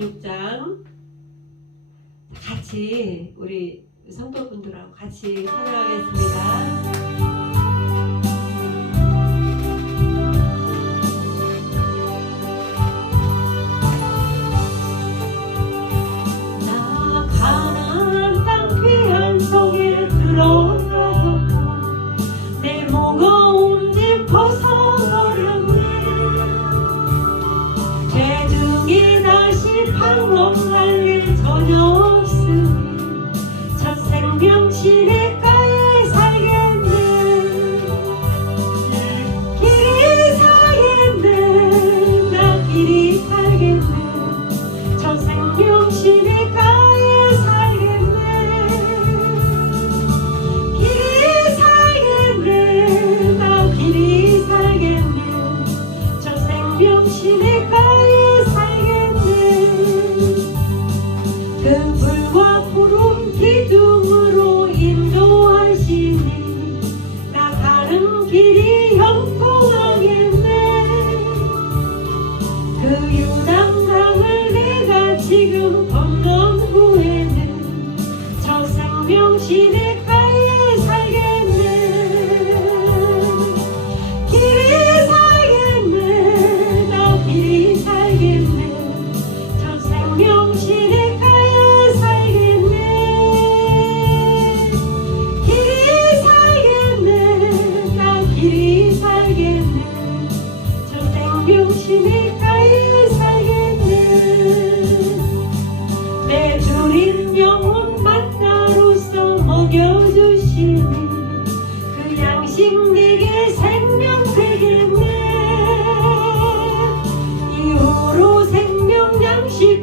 216장 같이 우리 성도분들하고 같이 찬양하겠습니다.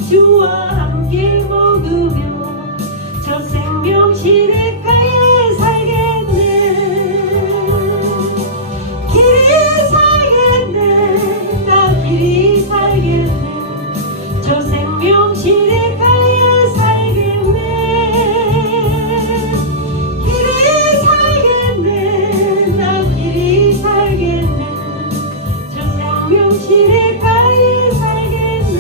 주와 함께 먹으며 저 생명실에 가에 살겠네. 길이 살겠네. 나 길이 살겠네. 저 생명실에 가에 살겠네. 길이 살겠네. 나 길이 살겠네. 저 생명실에 가에 살겠네.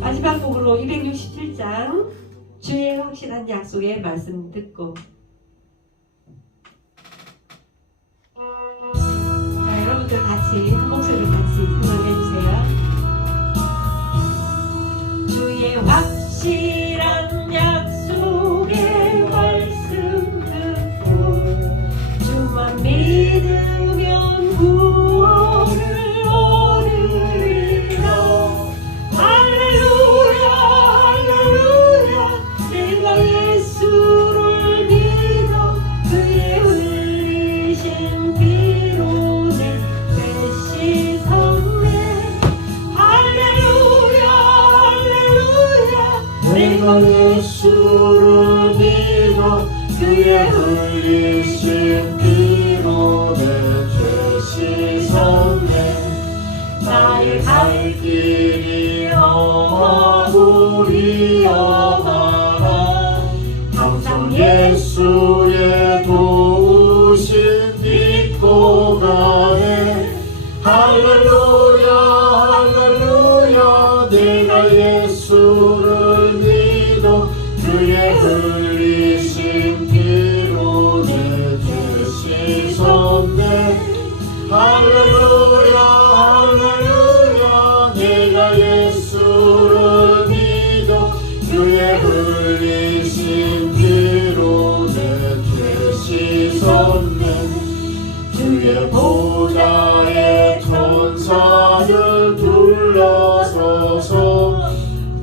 마지막 곡으로 267장 주의 확실한 약속의 말씀 듣고, 자, 여러분들 같이 한 목소리로 같이 찬양해 주세요. 주의 확실한 약속의 말씀 듣고 주만 믿으면 구원을 얻으리라. 할렐루야 할렐루야. 내가 예수를 믿어 그의 흘리신 피로 내 죄 씻었네. 할렐루야 할렐루야. 내가 예수를 믿어 그의 흘리신 피로 내 죄 씻었네. 나의 갈 길이 험하고 위험하나 항상 예수의 도우심 믿고 가네. 할렐루야 할렐루야. 내가 예수를 믿어 그의 흘리신 피로 내 죄 씻었네. 할렐루야 할렐루야. 내가 예수를 믿어 그의 흘리신 피로 내 죄 씻었네. 주의 보좌의 천사들 둘러서서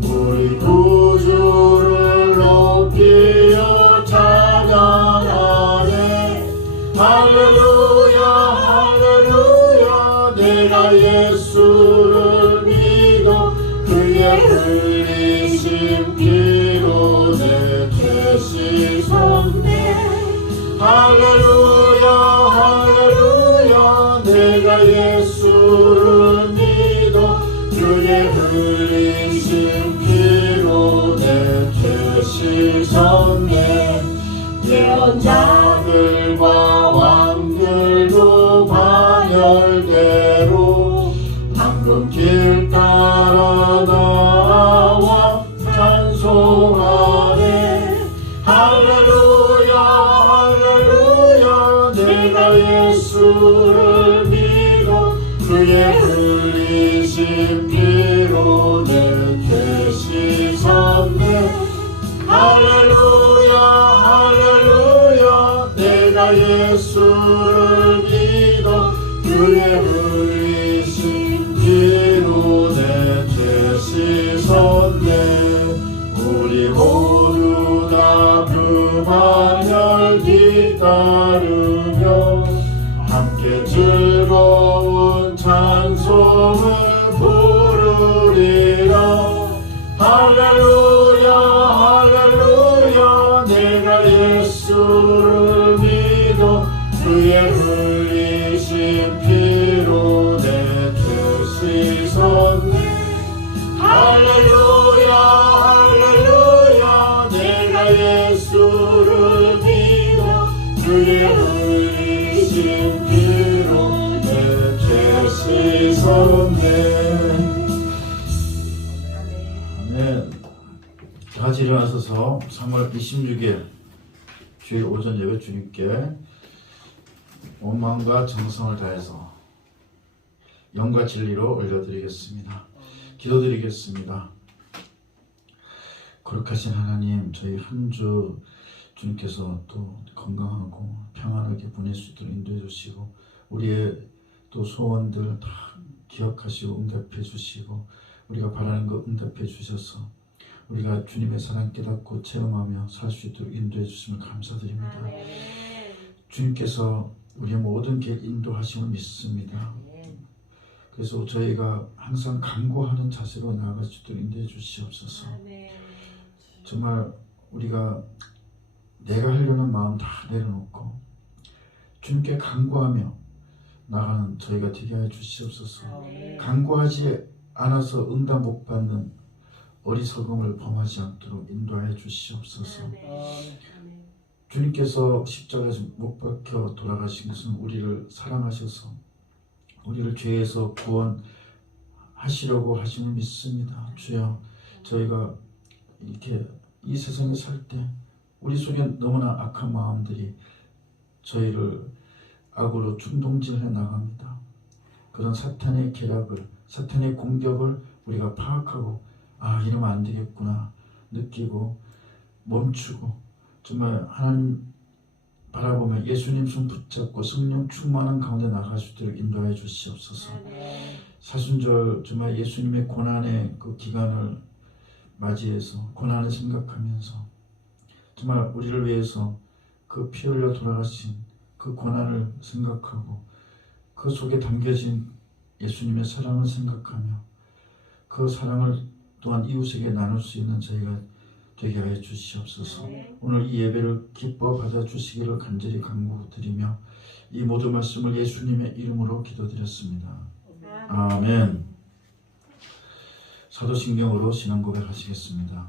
우리 구주를 높이어 찬양하네. 할렐루야 할렐루야. 내가 예수를 믿어 그의 흘리신 피로 내 죄 씻었네. 할렐루야 할렐루야. 내가 예수를 믿어 그의 예수를 믿어 그의 흘리신 피로 내 죄 씻었네. 할렐루야 할렐루야 내가 예수를 믿어 그의 흘리신 피로 내 죄 씻었네. 우리 모두 다 그 반열 뒤따르며 함께 즐거운 찬송을 부르리라. 할렐루야 할렐루야 내가 예수를 믿어 그의 흘리신 피로 내 죄 씻었네. 할렐루야 할렐루야 내가 예수를 믿어 그의 흘리신 피로 내 죄 씻었네. 아멘. 다 같이 일어나셔서 3월 26일 주일 오전 예배 주님께 온 마음과 정성을 다해서 영과 진리로 올려드리겠습니다. 기도드리겠습니다. 거룩하신 하나님, 저희 한 주 주님께서 또 건강하고 평안하게 보낼 수 있도록 인도해 주시고 우리의 또 소원들 다 기억하시고 응답해 주시고 우리가 바라는 것 응답해 주셔서 우리가 주님의 사랑 깨닫고 체험하며 살 수 있도록 인도해 주심을 감사드립니다. 주님께서 우리의 모든 길 인도하심을 믿습니다. 그래서 저희가 항상 간구하는 자세로 나아갈 수 있도록 인도해 주시옵소서. 정말 우리가 내가 하려는 마음 다 내려놓고 주님께 간구하며 나가는 저희가 되게 하여 주시옵소서. 간구하지 않아서 응답 못 받는 어리석음을 범하지 않도록 인도하여 주시옵소서. 주님께서 십자가에서 못 박혀 돌아가신 것은 우리를 사랑하셔서 우리를 죄에서 구원하시려고 하심을 믿습니다. 주여, 저희가 이렇게 이 세상에 살 때 우리 속에 너무나 악한 마음들이 저희를 악으로 충동질해 나갑니다. 그런 사탄의 계략을, 사탄의 공격을 우리가 파악하고 이러면 안 되겠구나 느끼고 멈추고 정말 하나님 바라보며 예수님 손 붙잡고 성령 충만한 가운데 나갈 수 있도록 인도하여 주시옵소서. 사순절 정말 예수님의 고난의 그 기간을 맞이해서 고난을 생각하면서 정말 우리를 위해서 그 피 흘려 돌아가신 그 고난을 생각하고 그 속에 담겨진 예수님의 사랑을 생각하며 그 사랑을 또한 이웃에게 나눌 수 있는 저희가 되게 하여 주시옵소서. 오늘 이 예배를 기뻐 받아주시기를 간절히 간구드리며 이 모든 말씀을 예수님의 이름으로 기도드렸습니다. 아멘. 사도신경으로 신앙 고백하시겠습니다.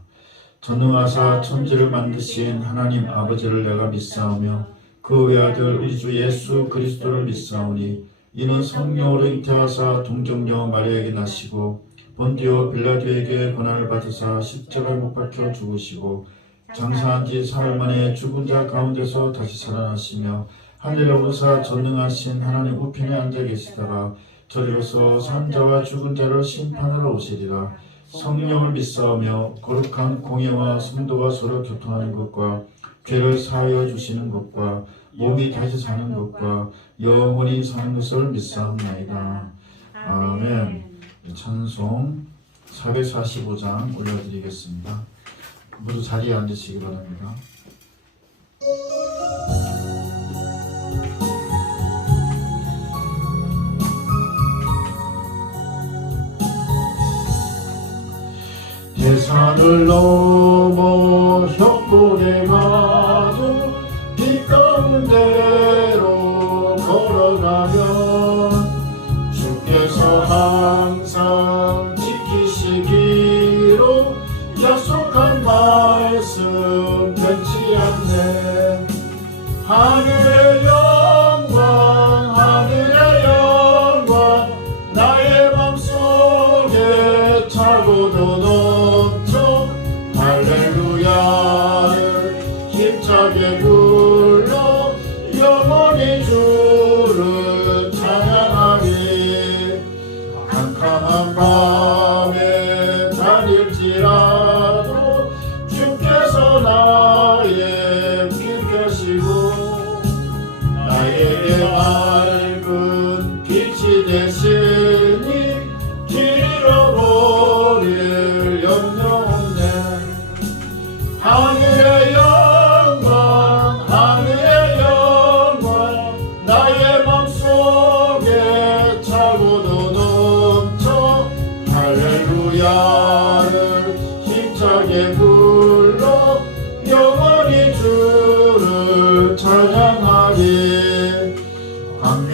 전능하사 천지를 만드신 하나님 아버지를 내가 믿사오며 그 외아들 우리 주 예수 그리스도를 믿사오니 이는 성령으로 잉태하사 동정녀 마리아에게 나시고 본디오 빌라도에게 고난을 받으사 십자가에 못 박혀 죽으시고 장사한 지 사흘 만에 죽은 자 가운데서 다시 살아나시며 하늘에 오르사 전능하신 하나님 우편에 앉아 계시다가 저리로서 산자와 죽은 자를 심판하러 오시리라. 성령을 믿사오며 거룩한 공예와 성도가 서로 교통하는 것과 죄를 사하여 주시는 것과 몸이 다시 사는 것과 영원히 사는 것을 믿사옵나이다. 아멘. 찬송 445장 올려드리겠습니다. 모두 자리에 앉으시기 바랍니다. 대산을 넘어 협곡에 가도 빛 가운데로 걸어가면 주께서 항상 지키시기로 약속한 말씀 변치 않네. 하늘의 영광 하늘의 영광 나의 맘속에 차고도 넘쳐 할렐루야를 힘차게 불러 영원히 주를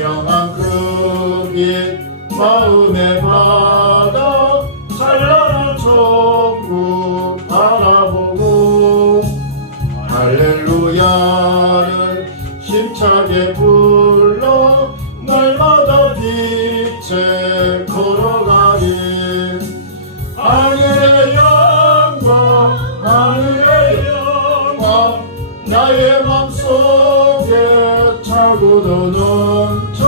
선명한 그 빛 마음에 받아 찬란한 천국 바라보고 할렐루야를 힘차게 불러 날마다 빛에 걸어가리. 하늘의 영광 하늘의 영광 나의 맘속에 차고도 넘쳐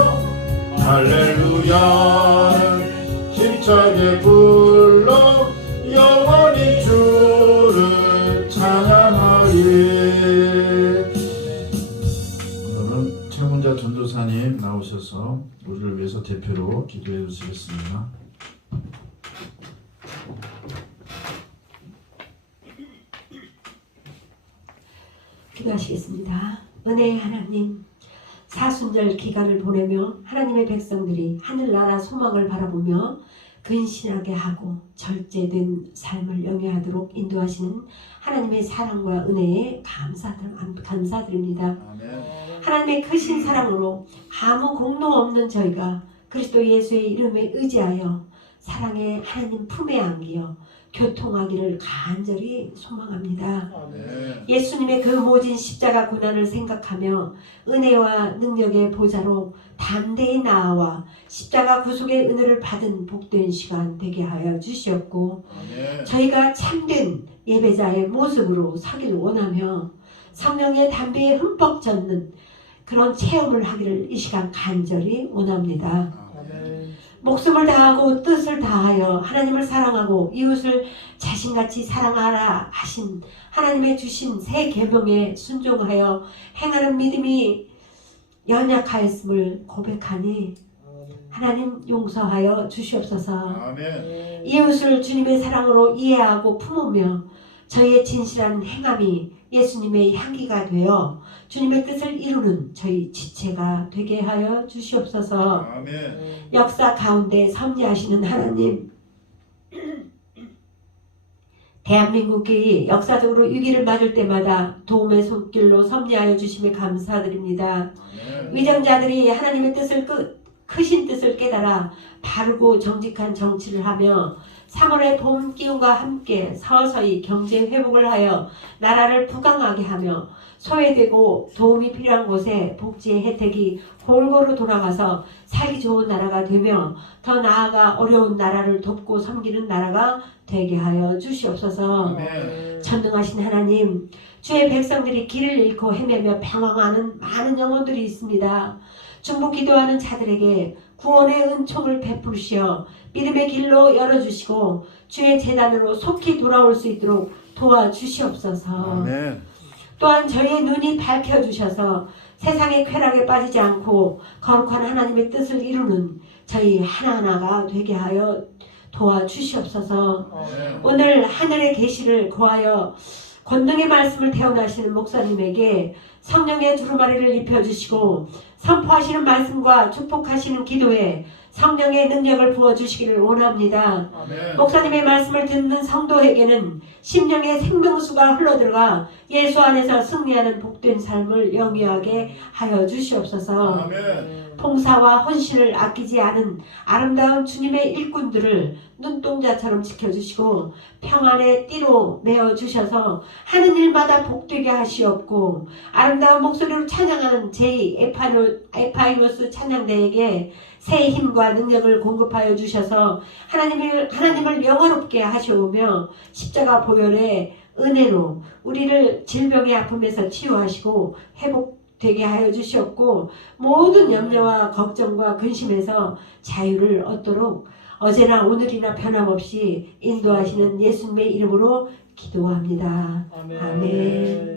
할렐루야를 힘차게 불러 영원히 주를 찬양하리. 오늘은 최문자 전도사님 나오셔서 우리를 위해서 대표로 기도해 주시겠습니다. 기도하시겠습니다. 은혜의 하나님, 사순절 기간을 보내며 하나님의 백성들이 하늘나라 소망을 바라보며 근신하게 하고 절제된 삶을 영위하도록 인도하시는 하나님의 사랑과 은혜에 감사드립니다. 하나님의 크신 사랑으로 아무 공로 없는 저희가 그리스도 예수의 이름에 의지하여 사랑의 하나님 품에 안기어 교통하기를 간절히 소망합니다. 예수님의 그 모진 십자가 고난을 생각하며 은혜와 능력의 보좌로 담대히 나아와 십자가 구속의 은혜를 받은 복된 시간 되게 하여 주시옵고 저희가 참된 예배자의 모습으로 서길 원하며 성령의 담배에 흠뻑 젖는 그런 체험을 하기를 이 시간 간절히 원합니다. 목숨을 다하고 뜻을 다하여 하나님을 사랑하고 이웃을 자신같이 사랑하라 하신 하나님의 주신 새 계명에 순종하여 행하는 믿음이 연약하였음을 고백하니 하나님 용서하여 주시옵소서. 이웃을 주님의 사랑으로 이해하고 품으며 저희의 진실한 행함이 예수님의 향기가 되어 주님의 뜻을 이루는 저희 지체가 되게 하여 주시옵소서. 역사 가운데 섭리하시는 하나님, 대한민국이 역사적으로 위기를 맞을 때마다 도움의 손길로 섭리하여 주심에 감사드립니다. 위정자들이 하나님의 뜻을 크신 뜻을 깨달아 바르고 정직한 정치를 하며 3월의 봄 기운과 함께 서서히 경제 회복을 하여 나라를 부강하게 하며 소외되고 도움이 필요한 곳에 복지의 혜택이 골고루 돌아가서 살기 좋은 나라가 되며 더 나아가 어려운 나라를 돕고 섬기는 나라가 되게 하여 주시옵소서. 전능하신 하나님, 주의 백성들이 길을 잃고 헤매며 방황하는 많은 영혼들이 있습니다. 중보 기도하는 자들에게 구원의 은총을 베푸시어 믿음의 길로 열어주시고 주의 재단으로 속히 돌아올 수 있도록 도와주시옵소서. 아멘. 또한 저희의 눈이 밝혀주셔서 세상의 쾌락에 빠지지 않고 거룩한 하나님의 뜻을 이루는 저희 하나하나가 되게 하여 도와주시옵소서. 아멘. 오늘 하늘의 계시를 고하여 권능의 말씀을 태어나시는 목사님에게 성령의 두루마리를 입혀주시고 선포하시는 말씀과 축복하시는 기도에 성령의 능력을 부어주시기를 원합니다. 아멘. 목사님의 말씀을 듣는 성도에게는 심령의 생명수가 흘러들어가 예수 안에서 승리하는 복된 삶을 영위하게 하여 주시옵소서. 아멘. 봉사와 헌신을 아끼지 않은 아름다운 주님의 일꾼들을 눈동자처럼 지켜주시고 평안의 띠로 메어주셔서 하는 일마다 복되게 하시옵고 아름다운 목소리로 찬양하는 제2 에파이노스 찬양대에게 새 힘과 능력을 공급하여 주셔서 하나님을 영화롭게 하시오며 십자가 보혈의 은혜로 우리를 질병의 아픔에서 치유하시고 회복되게 하여 주시옵고 모든 염려와 걱정과 근심에서 자유를 얻도록 어제나 오늘이나 변함없이 인도하시는 예수님의 이름으로 기도합니다. 아멘. 아멘.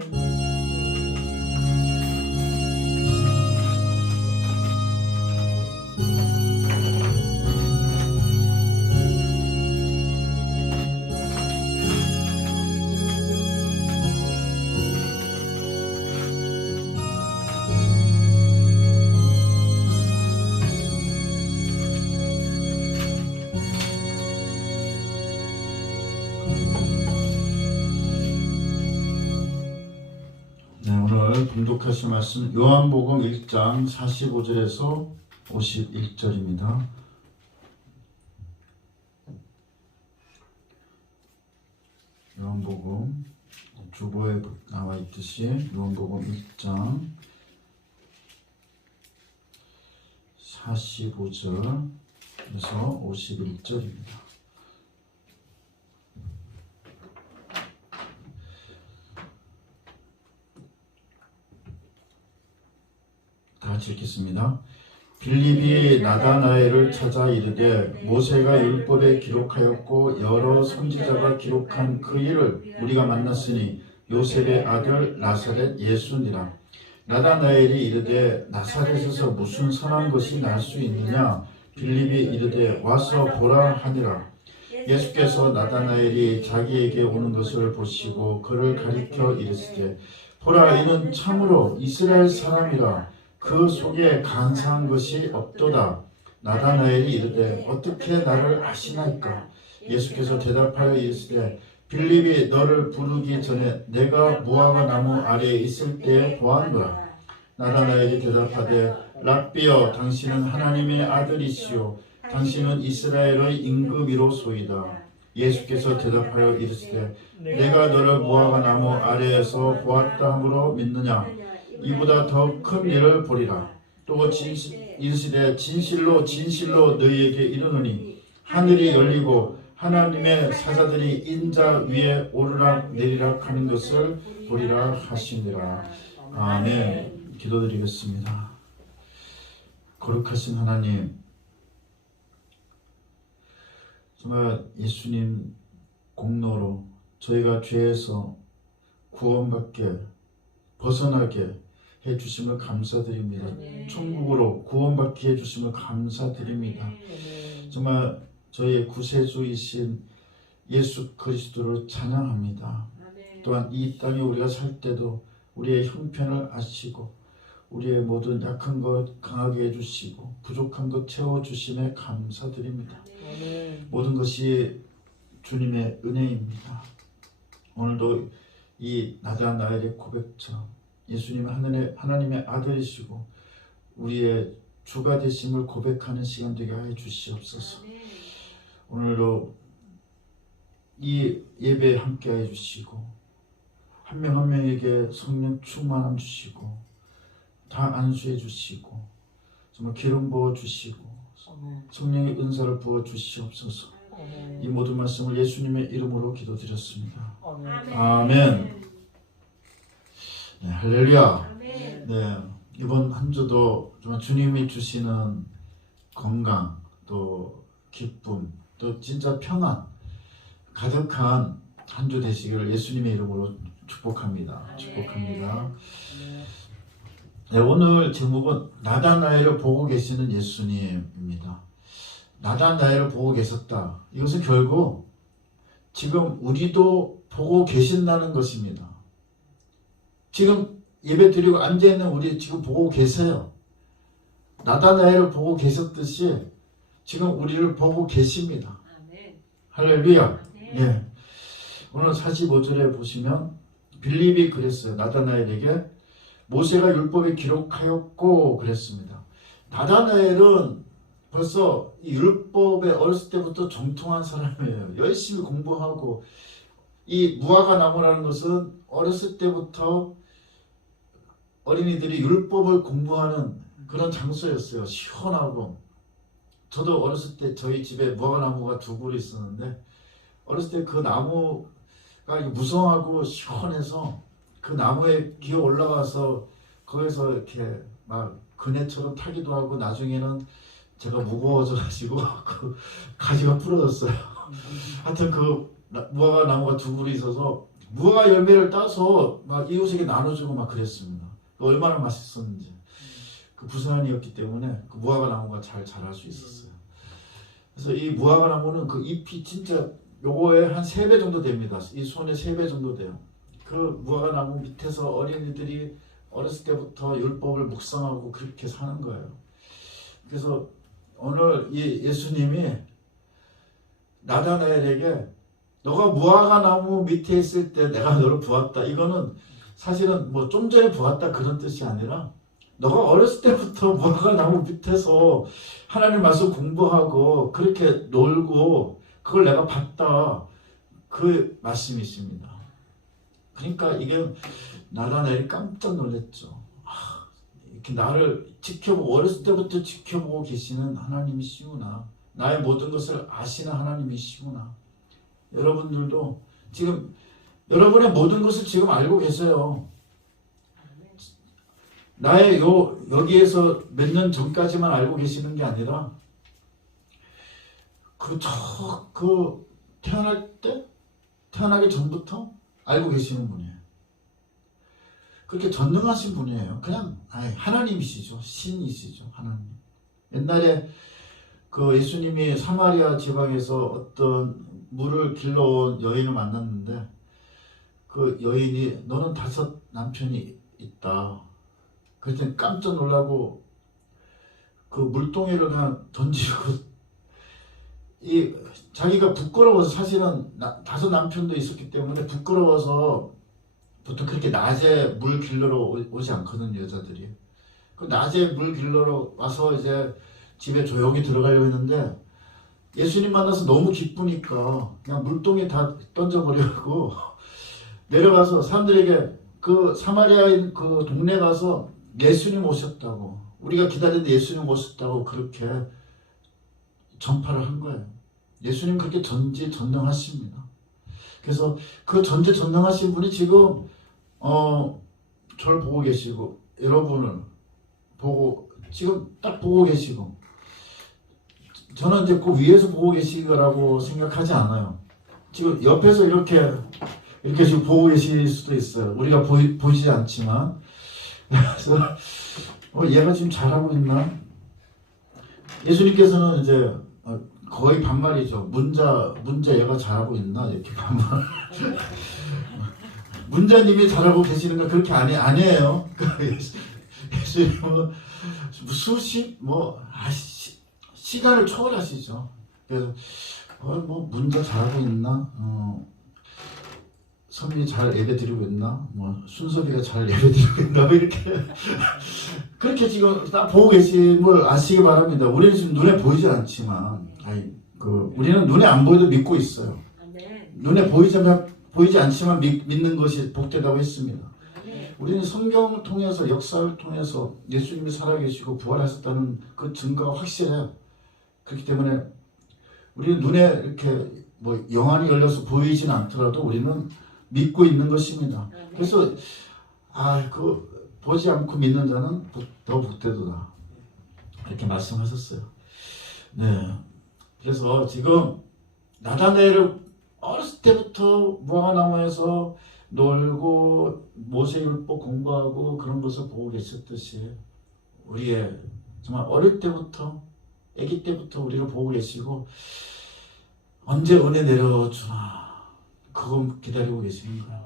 오늘 봉독하신 말씀 요한복음 1장 45절에서 51절입니다. 요한복음 주보에 나와 있듯이 요한복음 1장 45절에서 51절입니다. 다 같이 읽겠습니다. 빌립이 나다나엘을 찾아 이르되 모세가 율법에 기록하였고 여러 선지자가 기록한 그 일을 우리가 만났으니 요셉의 아들 나사렛 예수니라. 나다나엘이 이르되 나사렛에서 무슨 선한 것이 날 수 있느냐? 빌립이 이르되 와서 보라 하니라. 예수께서 나다나엘이 자기에게 오는 것을 보시고 그를 가리켜 이르시되 보라 이는 참으로 이스라엘 사람이라. 그 속에 간사한 것이 없도다. 나다나엘이 이르되 어떻게 나를 아시나이까? 예수께서 대답하여 이르시되 빌립이 너를 부르기 전에 내가 무화과 나무 아래에 있을 때에 보았노라. 나다나엘이 대답하되 랍비여 당신은 하나님의 아들이시오 당신은 이스라엘의 임금이로소이다. 예수께서 대답하여 이르시되 내가 너를 무화과 나무 아래에서 보았다 함으로 믿느냐? 이보다 더 큰 일을 보리라. 또 이르시되 진실로 진실로 너희에게 이르노니 하늘이 열리고 하나님의 사자들이 인자 위에 오르락 내리락 하는 것을 보리라 하시니라. 아멘. 기도드리겠습니다. 거룩하신 하나님, 정말 예수님 공로로 저희가 죄에서 구원받게 벗어나게 해주심을 감사드립니다. 천국으로 구원받게 해주심을 감사드립니다. 정말 저희의 구세주이신 예수 그리스도를 찬양합니다. 또한 이 땅에 우리가 살 때도 우리의 형편을 아시고 우리의 모든 약한 것 강하게 해주시고 부족한 것 채워주심에 감사드립니다. 모든 것이 주님의 은혜입니다. 오늘도 이 나다나엘의 고백처럼 예수님은 하나님의 아들이시고 우리의 주가 되심을 고백하는 시간 되게 하여 주시옵소서. 오늘도 이 예배에 함께 하여 주시고 한 명 한 명에게 성령 충만함 주시고 다 안수해 주시고 정말 기름 부어 주시고 성령의 은사를 부어 주시옵소서. 이 모든 말씀을 예수님의 이름으로 기도드렸습니다. 아멘. 네, 할렐루야. 네, 이번 한 주도 정말 주님이 주시는 건강, 또 기쁨, 또 진짜 평안 가득한 한 주 되시기를 예수님의 이름으로 축복합니다. 축복합니다. 네, 오늘 제목은 나다나엘을 보고 계시는 예수님입니다. 나다나엘을 보고 계셨다. 이것은 결국 지금 우리도 보고 계신다는 것입니다. 지금 예배 드리고 앉아있는 우리 지금 보고 계세요. 나다나엘을 보고 계셨듯이 지금 우리를 보고 계십니다. 할렐루야. 네. 오늘 45절에 보시면 빌립이 그랬어요. 나다나엘에게 모세가 율법에 기록하였고 그랬습니다. 나다나엘은 벌써 이 율법에 어렸을 때부터 정통한 사람이에요. 열심히 공부하고 이 무화과 나무라는 것은 어렸을 때부터 어린이들이 율법을 공부하는 그런 장소였어요. 시원하고. 저도 어렸을 때 저희 집에 무화과 나무가 2그루 있었는데 어렸을 때 그 나무가 무성하고 시원해서 그 나무에 기어 올라가서 거기서 이렇게 막 그네처럼 타기도 하고 나중에는 제가 무거워져 가지고 그 가지가 부러졌어요. 하여튼 그 무화과 나무가 2그루 있어서 무화과 열매를 따서 막 이웃에게 나눠주고 막 그랬습니다. 얼마나 맛있었는지. 그 부산이었기 때문에 그 무화과 나무가 잘 자랄 수 있었어요. 그래서 이 무화과 나무는 그 잎이 진짜 요거에 한 3배 정도 됩니다. 이 손에 3배 정도 돼요. 그 무화과 나무 밑에서 어린이들이 어렸을 때부터 율법을 묵상하고 그렇게 사는 거예요. 그래서 오늘 이 예수님이 나다나엘에게 너가 무화과 나무 밑에 있을 때 내가 너를 보았다. 이거는 사실은 뭐 좀 전에 보았다 그런 뜻이 아니라 너가 어렸을 때부터 무화과 나무 밑에서 하나님 말씀 공부하고 그렇게 놀고 그걸 내가 봤다. 그 말씀이 있습니다. 그러니까 이게 나다나엘이 깜짝 놀랐죠. 이렇게 나를 지켜보고 어렸을 때부터 지켜보고 계시는 하나님이시구나. 나의 모든 것을 아시는 하나님이시구나. 여러분들도 지금 여러분의 모든 것을 지금 알고 계세요. 나의 여기에서 몇 년 전까지만 알고 계시는 게 아니라 태어나기 전부터 알고 계시는 분이에요. 그렇게 전능하신 분이에요. 그냥 하나님이시죠. 신이시죠. 하나님. 옛날에 그 예수님이 사마리아 지방에서 어떤 물을 길러온 여인을 만났는데 그 여인이 너는 5 남편이 있다. 그랬더니 깜짝 놀라고 그 물동이를 그냥 던지고 자기가 부끄러워서 사실은 5 남편도 있었기 때문에 부끄러워서 보통 그렇게 낮에 물 길러러 오지 않거든요, 여자들이. 그 낮에 물 길러러 와서 이제 집에 조용히 들어가려고 했는데 예수님 만나서 너무 기쁘니까 그냥 물동에 다 던져버리고 내려가서 사람들에게 그 사마리아인 그 동네 가서 예수님 오셨다고, 우리가 기다리는데 예수님 오셨다고 그렇게 전파를 한 거예요. 예수님 그렇게 전지전능하십니다. 그래서 그 전지전능하신 분이 지금 저를 보고 계시고 여러분을 보고 지금 딱 보고 계시고, 저는 이제 그 위에서 보고 계시거라고 생각하지 않아요. 지금 옆에서 이렇게 지금 보고 계실 수도 있어요. 우리가 보이지 않지만. 그래서 얘가 지금 잘하고 있나? 예수님께서는 이제 거의 반말이죠. 문자 얘가 잘하고 있나? 이렇게 반말. 문자님이 잘하고 계시는 건 그렇게 아니에요. 예수님은 시간을 초월하시죠. 그래서 문자 잘하고 있나? 선미 잘 예배드리고 있나? 순섭이가 잘 예배드리고 있나? 이렇게 그렇게 지금 딱 보고 계신 걸 아시기 바랍니다. 우리는 지금 눈에 보이지 않지만, 우리는 눈에 안 보여도 믿고 있어요. 눈에 보이지 않지만 믿는 것이 복되다고 했습니다. 우리는 성경을 통해서, 역사를 통해서 예수님이 살아계시고 부활하셨다는 그 증거가 확실해요. 그렇기 때문에 우리는 눈에 이렇게 영안이 열려서 보이지는 않더라도 우리는 믿고 있는 것입니다. 그래서 보지 않고 믿는 자는 더 복되도다, 이렇게 말씀하셨어요. 네. 그래서 지금 나다나엘을 어렸을 때부터 무화과나무에서 놀고 모세율법 공부하고 그런 것을 보고 계셨듯이 우리의 정말 어릴 때부터, 아기 때부터 우리를 보고 계시고 언제 은혜 내려주나 그거 기다리고 계시는 거예요.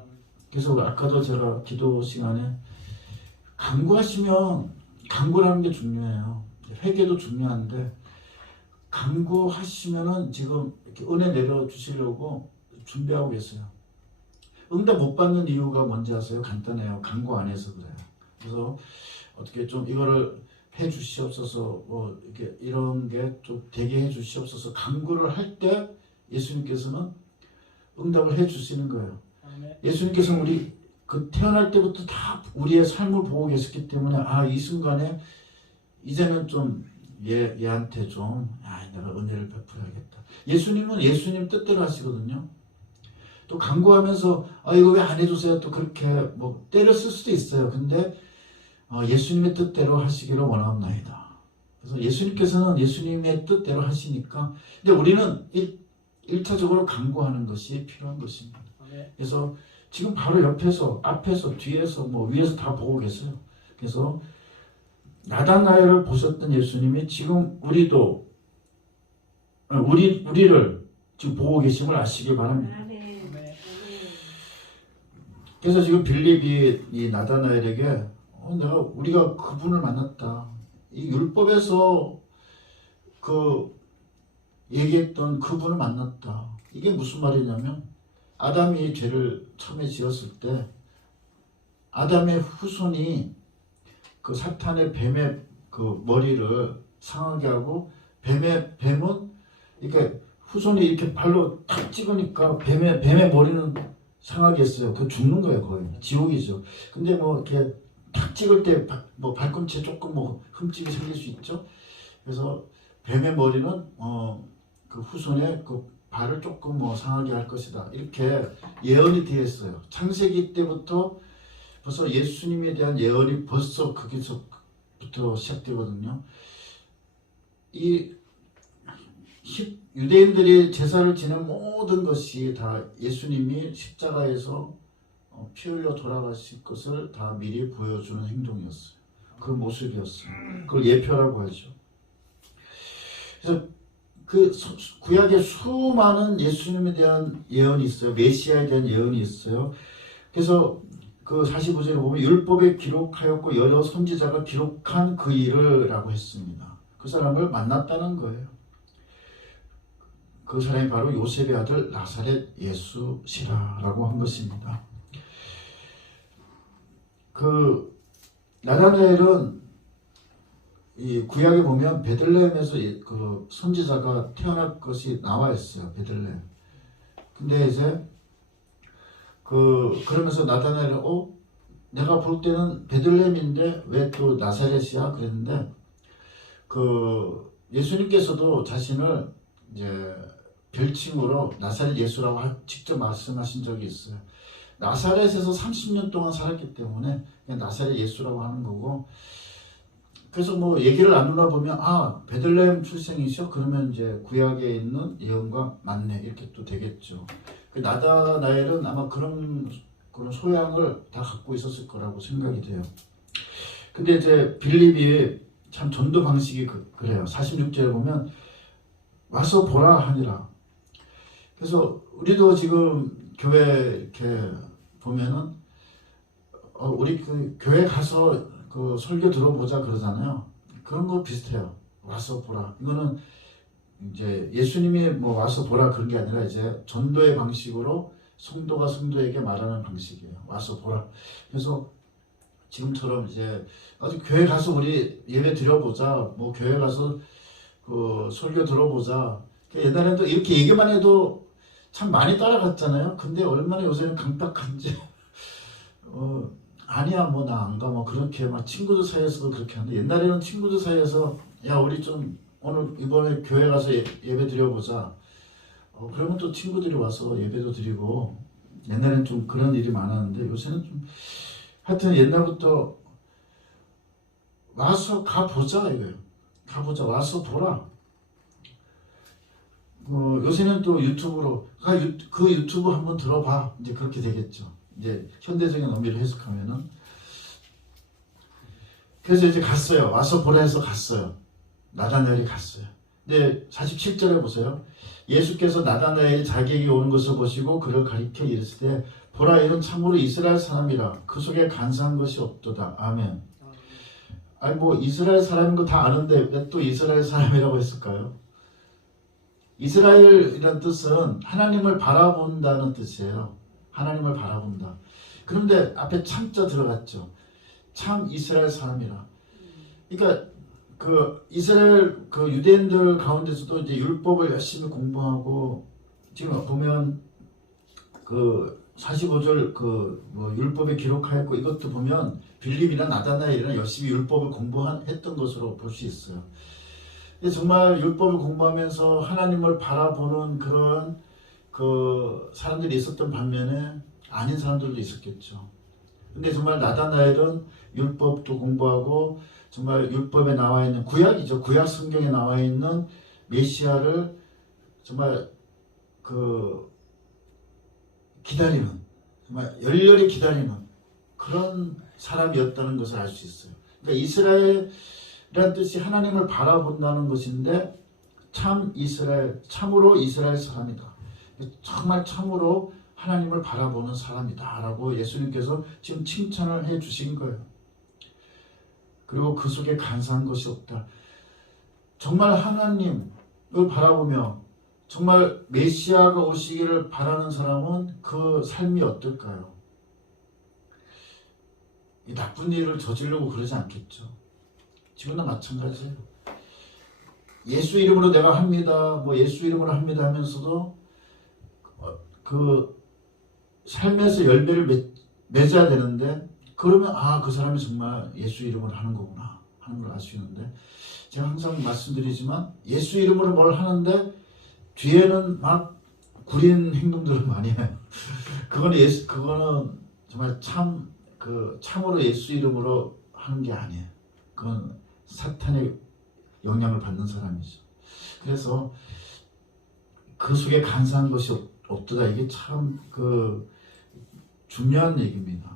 그래서 아까도 제가 기도 시간에 간구라는 게 중요해요. 회개도 중요한데 간구하시면은 지금 이렇게 은혜 내려주시려고 준비하고 계세요. 응답 못 받는 이유가 뭔지 아세요? 간단해요. 간구 안 해서 그래요. 그래서 어떻게 좀 이거를 해 주시옵소서, 이렇게 이런 게 좀 되게 해 주시옵소서 간구를 할 때 예수님께서는 응답을 해 주시는 거예요. 예수님께서는 우리 태어날 때부터 다 우리의 삶을 보고 계셨기 때문에 이 순간에 이제는 좀 얘한테 좀 내가 은혜를 베풀어야겠다. 예수님은 예수님 뜻대로 하시거든요. 또 간구하면서 이거 왜 안 해주세요? 또 그렇게 때려 쓸 수도 있어요. 근데 예수님의 뜻대로 하시기를 원하옵나이다. 그래서 예수님께서는 예수님의 뜻대로 하시니까, 근데 우리는 1차적으로 간구하는 것이 필요한 것입니다. 그래서 지금 바로 옆에서, 앞에서, 뒤에서, 위에서 다 보고 계세요. 그래서 나다나엘을 보셨던 예수님이 지금 우리를 지금 보고 계심을 아시길 바랍니다. 그래서 지금 빌립이 이 나다나엘에게 우리가 그분을 만났다. 이 율법에서 얘기했던 그분을 만났다. 이게 무슨 말이냐면 아담이 죄를 처음에 지었을 때 아담의 후손이 그 사탄의 뱀의 그 머리를 상하게 하고 뱀은 이렇게 후손이 이렇게 발로 탁 찍으니까 뱀의 머리는 상하게 했어요. 그 죽는 거예요. 거의 지옥이죠. 근데 뭐 이렇게 탁 찍을 때 뭐 발꿈치에 조금 뭐 흠집이 생길 수 있죠. 그래서 뱀의 머리는 그 후손의 그 발을 조금 뭐 상하게 할 것이다. 이렇게 예언이 되어 있어요. 창세기 때부터 벌써 예수님에 대한 예언이 벌써 거기서부터 시작되거든요. 이 유대인들이 제사를 지낸 모든 것이 다 예수님이 십자가에서 피 흘려 돌아가실 것을 다 미리 보여주는 행동이었어요. 그 모습이었어요. 그걸 예표라고 하죠. 그래서 그 구약에 수많은 예수님에 대한 예언이 있어요. 메시아에 대한 예언이 있어요. 그래서 그 45절에 보면 율법에 기록하였고 여러 선지자가 기록한 그 일을 라고 했습니다. 그 사람을 만났다는 거예요. 그 사람이 바로 요셉의 아들 나사렛 예수시라라고 한 것입니다. 그 나다나엘은 이 구약에 보면 베들레헴에서 그 선지자가 태어날 것이 나와 있어요. 베들레헴. 근데 이제 그러면서 나다나엘은 내가 볼 때는 베들레헴인데 왜 또 나사렛이야? 그랬는데 그 예수님께서도 자신을 이제 별칭으로 나사렛 예수라고 직접 말씀하신 적이 있어요. 나사렛에서 30년 동안 살았기 때문에 그냥 나사렛 예수라고 하는 거고, 그래서 뭐 얘기를 나누다 보면 베들레헴 출생이셔? 그러면 이제 구약에 있는 예언과 맞네 이렇게 또 되겠죠. 나다나엘은 아마 그런 소양을 다 갖고 있었을 거라고 생각이 돼요. 근데 이제 빌립이 참 전도 방식이 그래요. 46절에 보면 와서 보라 하니라. 그래서 우리도 지금 교회 이렇게 보면은 우리 그 교회 가서 그 설교 들어보자 그러잖아요. 그런 거 비슷해요. 와서 보라. 이거는 이제 예수님이 뭐 와서 보라 그런 게 아니라 이제 전도의 방식으로 성도가 성도에게 말하는 방식이에요. 와서 보라. 그래서 지금처럼 이제 아주 교회 가서 우리 예배 드려보자. 뭐 교회 가서 그 설교 들어보자. 옛날에도 이렇게 얘기만 해도 참 많이 따라갔잖아요. 근데 얼마나 요새는 강박한지 아니야 뭐 나 안 가 뭐 그렇게 막 친구들 사이에서도 그렇게 하는데, 옛날에는 친구들 사이에서 야 우리 좀 오늘 이번에 교회 가서 예배 드려보자. 그러면 또 친구들이 와서 예배도 드리고, 옛날에는 좀 그런 일이 많았는데 요새는 좀 하여튼 옛날부터 와서 가보자 이거예요. 가보자. 와서 보라. 요새는 또 유튜브로 그 유튜브 한번 들어봐. 이제 그렇게 되겠죠. 이제 현대적인 의미를 해석하면은. 그래서 이제 갔어요. 와서 보라 해서 갔어요. 나다나엘이 갔어요. 근데 47절에 보세요. 예수께서 나다나엘이 자기에게 오는 것을 보시고 그를 가리켜 이르시되 보라 이는 참으로 이스라엘 사람이라 그 속에 간사한 것이 없도다. 아멘. 아니 뭐 이스라엘 사람인 거 다 아는데 왜 또 이스라엘 사람이라고 했을까요? 이스라엘이라는 뜻은 하나님을 바라본다는 뜻이에요. 하나님을 바라본다. 그런데 앞에 참자 들어갔죠. 참 이스라엘 사람이라. 그러니까 그 이스라엘 그 유대인들 가운데서도 이제 율법을 열심히 공부하고, 지금 보면 그 45절 뭐 율법에 기록하였고 이것도 보면 빌립이나 나다나엘이나 열심히 율법을 공부했던 것으로 볼 수 있어요. 정말 율법을 공부하면서 하나님을 바라보는 그런 그 사람들이 있었던 반면에 아닌 사람들도 있었겠죠. 근데 정말 나다나엘은 율법도 공부하고 정말 율법에 나와 있는 구약이죠. 구약 성경에 나와 있는 메시아를 정말 기다리는, 정말 열렬히 기다리는 그런 사람이었다는 것을 알 수 있어요. 그러니까 이스라엘이라는 뜻이 하나님을 바라본다는 것인데 참 이스라엘, 참으로 이스라엘 사람이다. 정말 참으로 하나님을 바라보는 사람이다 라고 예수님께서 지금 칭찬을 해 주신 거예요. 그리고 그 속에 간사한 것이 없다. 정말 하나님을 바라보며 정말 메시아가 오시기를 바라는 사람은 그 삶이 어떨까요? 이 나쁜 일을 저지르고 그러지 않겠죠. 지금도 마찬가지예요. 예수 이름으로 내가 합니다. 뭐 예수 이름으로 합니다 하면서도 그 삶에서 열매를 맺어야 되는데 그러면 그 사람이 정말 예수 이름으로 하는 거구나 하는 걸 알 수 있는데 제가 항상 말씀드리지만 예수 이름으로 뭘 하는데 뒤에는 막 구린 행동들을 많이 해요. 그거는 정말 참으로 예수 이름으로 하는 게 아니에요. 그건 사탄의 영향을 받는 사람이죠. 그래서 그 속에 간사한 것이 없도다. 이게 참 중요한 얘기입니다.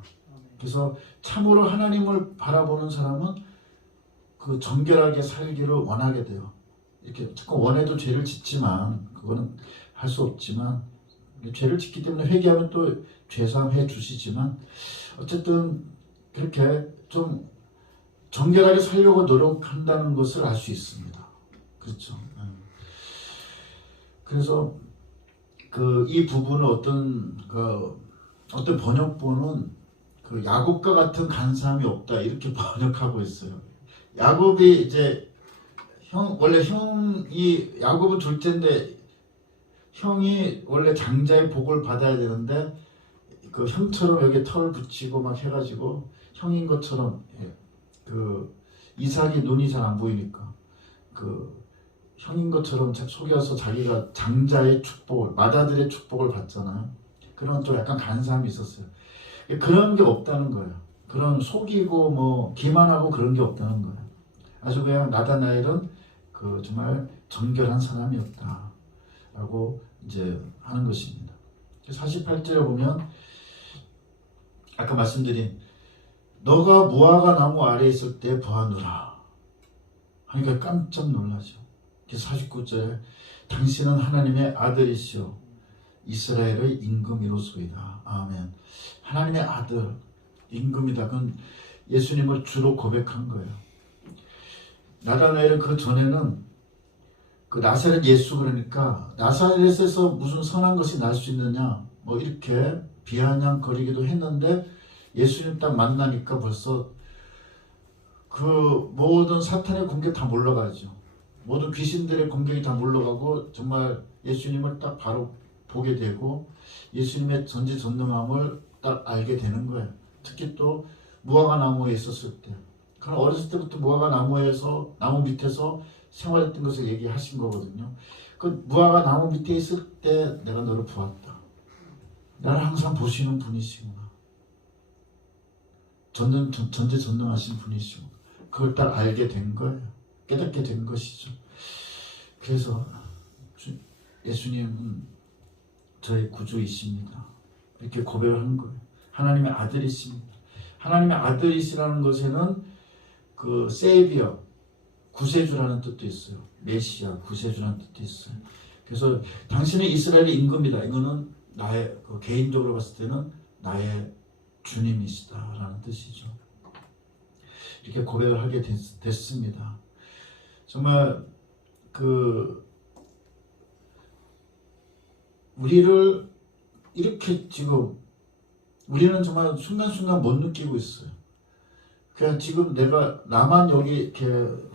그래서 참으로 하나님을 바라보는 사람은 정결하게 살기를 원하게 돼요. 이렇게 자꾸 원해도 죄를 짓지만 그거는 할 수 없지만 죄를 짓기 때문에 회개하면 또 죄사함 해 주시지만 어쨌든 그렇게 좀 정결하게 살려고 노력한다는 것을 알 수 있습니다. 그렇죠. 그래서 이 부분은 어떤 번역본은 야곱과 같은 간사함이 없다 이렇게 번역하고 있어요. 야곱이 이제 원래 형이 야곱은 둘째인데 형이 원래 장자의 복을 받아야 되는데 형처럼 여기 털을 붙이고 막 해가지고 형인 것처럼 이삭이 눈이 잘 안 보이니까 형인 것처럼 속여서 자기가 장자의 축복을 맏아들의 축복을 받잖아요. 그런 또 약간 간사함이 있었어요. 그런 게 없다는 거예요. 그런 속이고 뭐 기만하고 그런 게 없다는 거예요. 아주 그냥 나다나엘은 정말 정결한 사람이었다라고 이제 하는 것입니다. 48절에 보면 아까 말씀드린 너가 무화과 나무 아래에 있을 때 보았노라 하니까 깜짝 놀라죠. 49절에 당신은 하나님의 아들이시오 이스라엘의 임금이로소이다. 아멘. 하나님의 아들 임금이다. 그건 예수님을 주로 고백한 거예요. 나다나엘은 그 전에는 나사렛 예수 그러니까 나사렛에서 무슨 선한 것이 날 수 있느냐 뭐 이렇게 비아냥거리기도 했는데 예수님 딱 만나니까 벌써 모든 사탄의 공격 다 물러가죠. 모든 귀신들의 공격이 다 물러가고 정말 예수님을 딱 바로 보게 되고 예수님의 전지전능함을 딱 알게 되는 거예요. 특히 또 무화과 나무에 있었을 때 그럼 어렸을 때부터 무화과 나무 밑에서 생활했던 것을 얘기하신 거거든요. 무화과 나무 밑에 있을 때 내가 너를 보았다. 나를 항상 보시는 분이시구나. 전지전능하신 분이시구나. 그걸 딱 알게 된 거예요. 깨닫게 된 것이죠. 그래서 예수님은 저의 구주이십니다. 이렇게 고백을 한 거예요. 하나님의 아들이십니다. 하나님의 아들이시라는 것에는 세이비어, 구세주라는 뜻도 있어요. 메시아, 구세주라는 뜻도 있어요. 그래서 당신은 이스라엘의 임금이다. 이거는 나의 개인적으로 봤을 때는 나의 주님이시다라는 뜻이죠. 이렇게 고백을 하게 됐습니다. 정말 우리를 이렇게 지금 우리는 정말 순간순간 못 느끼고 있어요. 그냥 지금 나만 여기 이렇게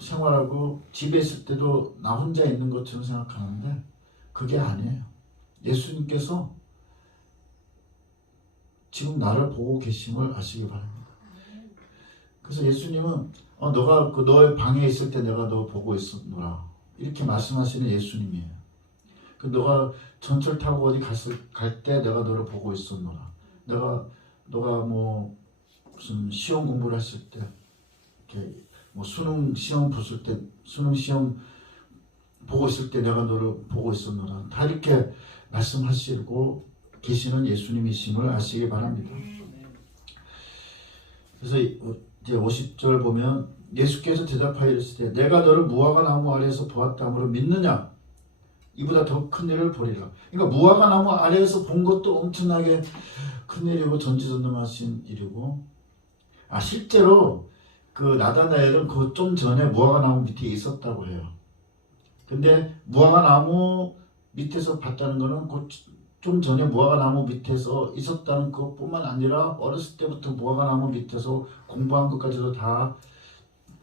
생활하고 집에 있을 때도 나 혼자 있는 것처럼 생각하는데 그게 아니에요. 예수님께서 지금 나를 보고 계심을 아시기 바랍니다. 그래서 예수님은 너가 너의 방에 있을 때 내가 너 보고 있었노라 이렇게 말씀하시는 예수님이에요. 너가 전철 타고 어디 갈 때 내가 너를 보고 있었노라. 너가 뭐 무슨 시험 공부를 했을 때 이렇게 뭐 수능 시험 봤을 때 수능 시험 보고 있을 때 내가 너를 보고 있었노라. 다 이렇게 말씀하시고 계시는 예수님이심을 아시기 바랍니다. 그래서 이제 50절 보면 예수께서 대답하여 이르시되 내가 너를 무화과 나무 아래에서 보았다 하므로 믿느냐? 이보다 더 큰 일을 보리라. 그러니까 무화과 나무 아래에서 본 것도 엄청나게 큰 일이고 전지전능하신 일이고 실제로 나다나엘은 좀 전에 무화과 나무 밑에 있었다고 해요. 근데 무화과 나무 밑에서 봤다는 거는 곧 좀 전에 무화과나무 밑에서 있었다는 것뿐만 아니라 어렸을 때부터 무화과나무 밑에서 공부한 것까지도 다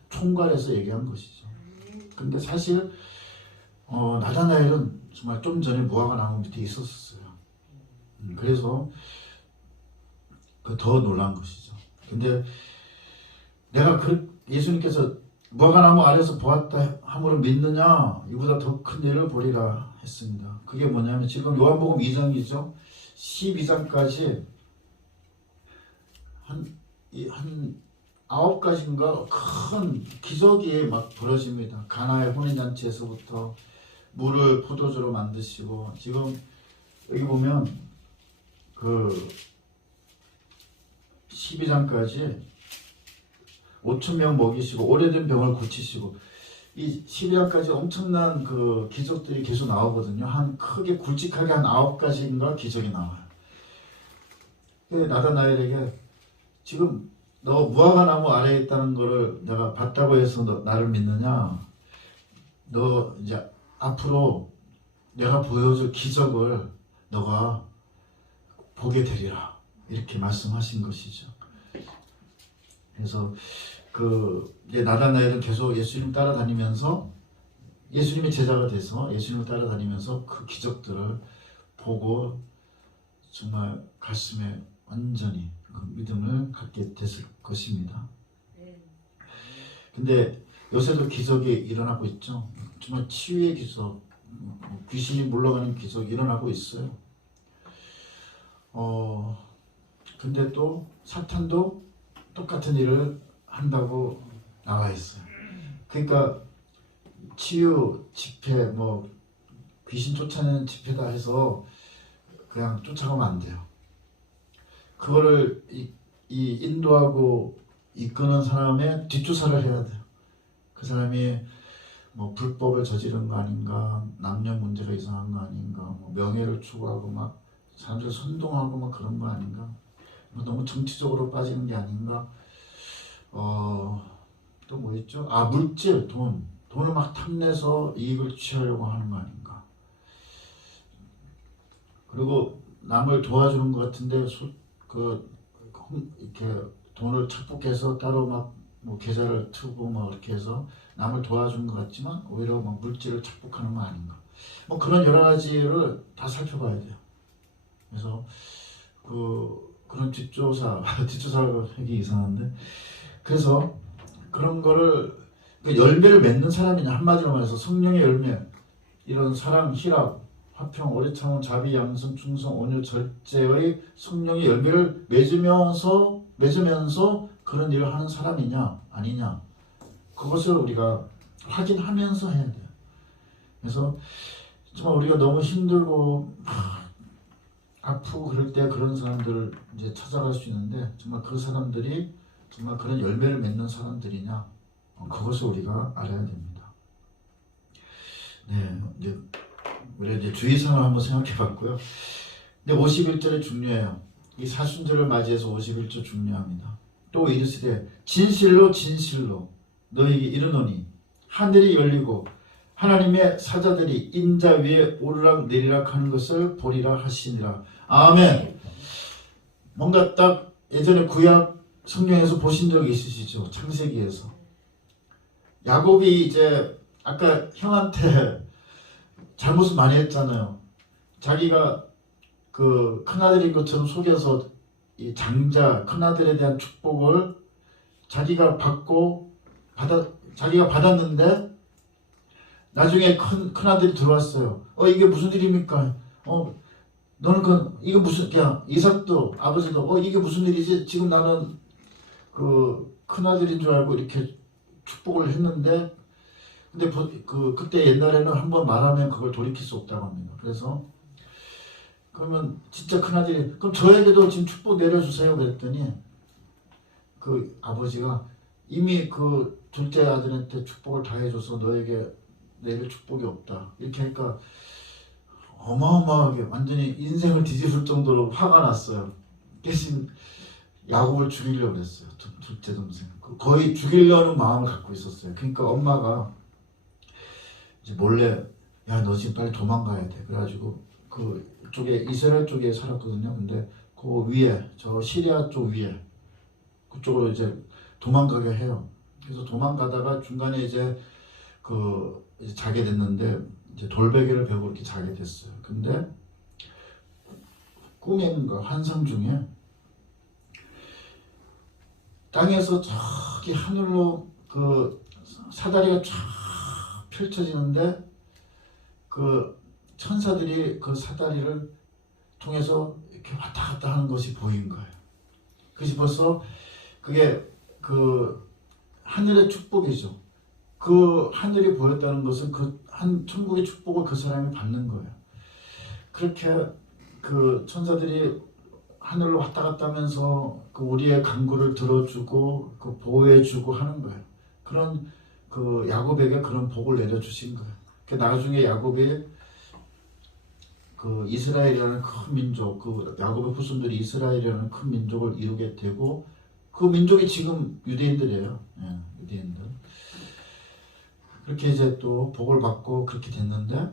총괄해서 얘기한 것이죠. 근데 사실 나다나엘은 정말 좀 전에 무화과나무 밑에 있었어요. 그래서 더 놀란 것이죠. 근데 내가 예수님께서 무화과나무 아래서 보았다 함으로 믿느냐? 이보다 더 큰 일을 보리라 했습니다. 그게 뭐냐면 지금 요한복음 2장이죠. 12장까지 한 9가지인가 큰 기적이 막 벌어집니다. 가나의 혼인잔치에서부터 물을 포도주로 만드시고, 지금 여기 보면 그 12장까지 5,000명 먹이시고 오래된 병을 고치시고, 이 12장까지 엄청난 그 기적들이 계속 나오거든요. 한 크게 굵직하게 한 9가지인가 기적이 나와요. 나다나엘에게 지금 너 무화과나무 아래에 있다는 거를 내가 봤다고 해서 너 나를 믿느냐? 너 이제 앞으로 내가 보여줄 기적을 너가 보게 되리라, 이렇게 말씀하신 것이죠. 그래서 이제 나다나엘은 계속 예수님 따라다니면서, 예수님의 제자가 돼서 예수님을 따라다니면서 그 기적들을 보고 정말 가슴에 완전히 그 믿음을 갖게 됐을 것입니다. 근데 요새도 기적이 일어나고 있죠. 정말 치유의 기적, 귀신이 물러가는 기적이 일어나고 있어요. 근데 또 사탄도 똑같은 일을 한다고 나와 있어요. 그러니까 치유 집회, 뭐 귀신 쫓아내는 집회다 해서 그냥 쫓아가면 안 돼요. 그거를 이 인도하고 이끄는 사람의 뒷조사를 해야 돼요. 그 사람이 뭐 불법을 저지른 거 아닌가, 남녀 문제가 이상한 거 아닌가, 뭐 명예를 추구하고 막 사람들 선동하고 막 그런 거 아닌가, 뭐 너무 정치적으로 빠지는 게 아닌가, 또 뭐 있죠? 물질, 돈을 막 탐내서 이익을 취하려고 하는 거 아닌가. 그리고 남을 도와주는 것 같은데 이렇게 돈을 착복해서 따로 막 뭐 계좌를 트고 뭐 이렇게 해서 남을 도와주는 것 같지만 오히려 막 물질을 착복하는 거 아닌가. 뭐 그런 여러 가지를 다 살펴봐야 돼요. 그래서 그런 뒷조사라고 하기 이상한데, 그래서 그런 거를 열매를 맺는 사람이냐, 한마디로 말해서 성령의 열매, 이런 사랑, 희락, 화평, 오래 참음, 자비, 양선, 충성, 온유, 절제의 성령의 열매를 맺으면서 그런 일을 하는 사람이냐 아니냐, 그것을 우리가 확인하면서 해야 돼요. 그래서 정말 우리가 너무 힘들고 아프고 그럴 때 그런 사람들을 이제 찾아갈 수 있는데, 정말 그 사람들이 정말 그런 열매를 맺는 사람들이냐, 그것을 우리가 알아야 됩니다. 네, 우리가 이제 주의사항을 한번 생각해봤고요. 근데 51절이 중요해요. 이 사순절을 맞이해서 51절 중요합니다. 또 이르시되 진실로 너희에게 이르노니 하늘이 열리고 하나님의 사자들이 인자 위에 오르락 내리락 하는 것을 보리라 하시니라. 아멘. 뭔가 딱 예전에 구약 성경에서 보신 적이 있으시죠? 창세기에서 야곱이 이제 아까 형한테 잘못을 많이 했잖아요. 자기가 그 큰아들인 것처럼 속여서 이 장자 큰아들에 대한 축복을 자기가 받았는데, 나중에 큰아들이 들어왔어요. 이게 무슨 일입니까? 너는 이게 무슨, 그냥 이삭도 아버지도 이게 무슨 일이지? 지금 나는 그 큰아들인 줄 알고 이렇게 축복을 했는데, 근데 그때 옛날에는 한번 말하면 그걸 돌이킬 수 없다고 합니다. 그래서 그러면 진짜 큰아들이 그럼 저에게도 지금 축복 내려주세요 그랬더니, 그 아버지가 이미 그 둘째 아들한테 축복을 다 해줘서 너에게 내릴 축복이 없다 이렇게 하니까 어마어마하게 완전히 인생을 뒤집을 정도로 화가 났어요. 대신 야곱을 죽이려고 그랬어요. 둘째 동생 거의 죽이려는 마음을 갖고 있었어요. 그러니까 엄마가 이제 몰래 야 너 지금 빨리 도망가야 돼. 그래가지고 쪽에 이스라엘 쪽에 살았거든요. 근데 그 위에 저 시리아 쪽 위에 그쪽으로 이제 도망가게 해요. 그래서 도망가다가 중간에 이제 이제 자게 됐는데 이제 돌베개를 베고 이렇게 자게 됐어요. 근데 꿈인가 환상 중에 땅에서 저기 하늘로 사다리가 쫙 펼쳐지는데 천사들이 그 사다리를 통해서 이렇게 왔다 갔다 하는 것이 보인 거예요. 그것이 벌써 그게 하늘의 축복이죠. 하늘이 보였다는 것은 천국의 축복을 그 사람이 받는 거예요. 그렇게 천사들이 하늘로 왔다 갔다 하면서 우리의 간구를 들어주고 보호해주고 하는 거예요. 그런 야곱에게 그런 복을 내려주신 거예요. 나중에 야곱이 이스라엘이라는 큰 민족, 야곱의 후손들이 이스라엘이라는 큰 민족을 이루게 되고 그 민족이 지금 유대인들이에요. 예, 유대인들. 그렇게 이제 또 복을 받고 그렇게 됐는데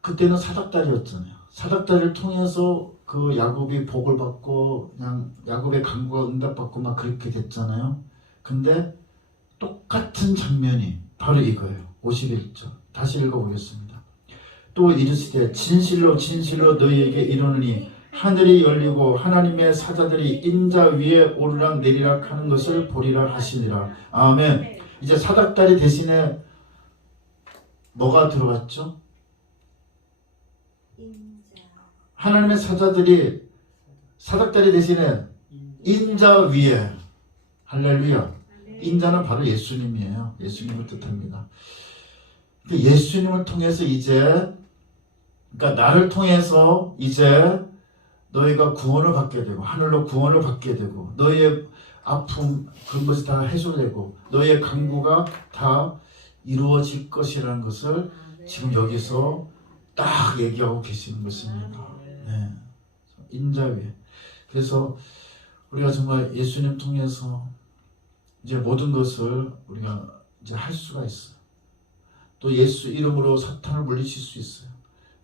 그때는 사닥다리였잖아요. 사닥다리를 통해서 야곱이 복을 받고 그냥 야곱의 간구가 응답받고 막 그렇게 됐잖아요. 근데 똑같은 장면이 바로 이거예요. 51절 다시 읽어보겠습니다. 또 이르시되 진실로 진실로 너희에게 이르노니 하늘이 열리고 하나님의 사자들이 인자 위에 오르락 내리락 하는 것을 보리라 하시니라. 아멘. 이제 사닥다리 대신에 뭐가 들어왔죠? 하나님의 사자들이 사닥다리 대신에 인자 위에. 할렐루야. 인자는 바로 예수님이에요. 예수님을 뜻합니다. 예수님을 통해서 이제 그러니까 나를 통해서 이제 너희가 구원을 받게 되고 하늘로 구원을 받게 되고 너희의 아픔 그런 것이 다 해소되고 너희의 간구가 다 이루어질 것이라는 것을 지금 여기서 딱 얘기하고 계시는 것입니다. 네. 인자 위에. 그래서 우리가 정말 예수님 통해서 이제 모든 것을 우리가 이제 할 수가 있어요. 또 예수 이름으로 사탄을 물리칠 수 있어요.